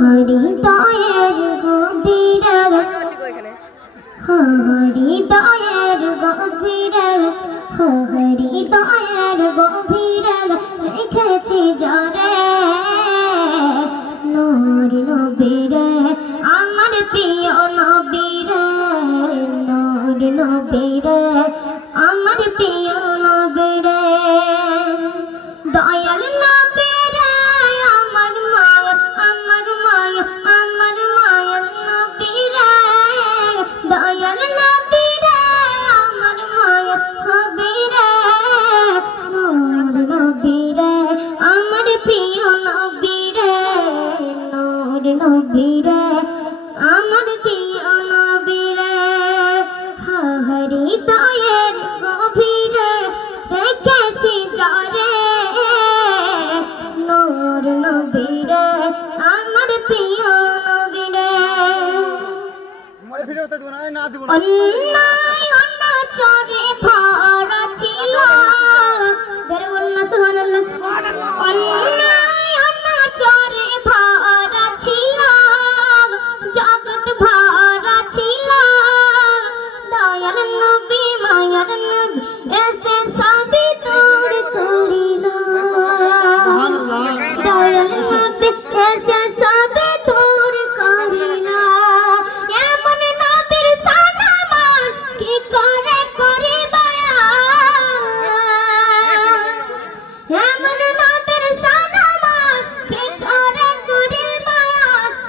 হরিদয়ের গভীর হরিদয়ের গভীর হরিদয়ের গভীর রেখেছি জরে নূর নবীর, আমার প্রিয় নবীর, নূর নবীর নূর নবীর আমার প্রিয় নবীর হরি দয়ের গভীরে রেখেছি জরে নূর নবীরে আমার প্রিয় নবীরে মরে ফিরে হতে দেবো মায়ার নবী এসে সবই দূর করিল দয়াল নবী এসে সবই দূর করিল এমন নবীর সানামান কি করে করিবা? এমন নবীর সানামান কি করে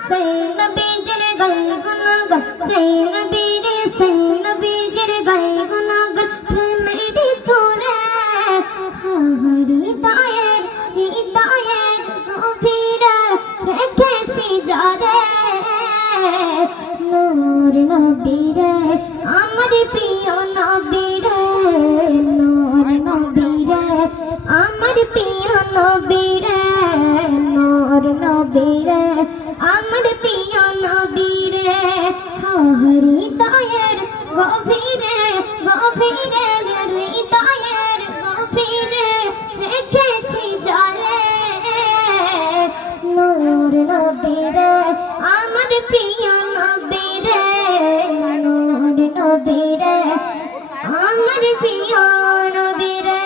সেই নবীর গায়ে গুণগান সেই নবীর সেই নবীর গায়ে গুণগান হৃদয়ের হৃদয়ের গভীরে রেখেছি যারে নূর নবীরে আমার প্রিয় নবীরে নূর নবীরে আমার প্রিয় নবীরে নূর নবীরে আমার প্রিয় নবীরে হৃদয়ের গভীরে গভীরে হৃদয়ের প্রিয় নবীরে নূর নবীরে আমার প্রিয় নবী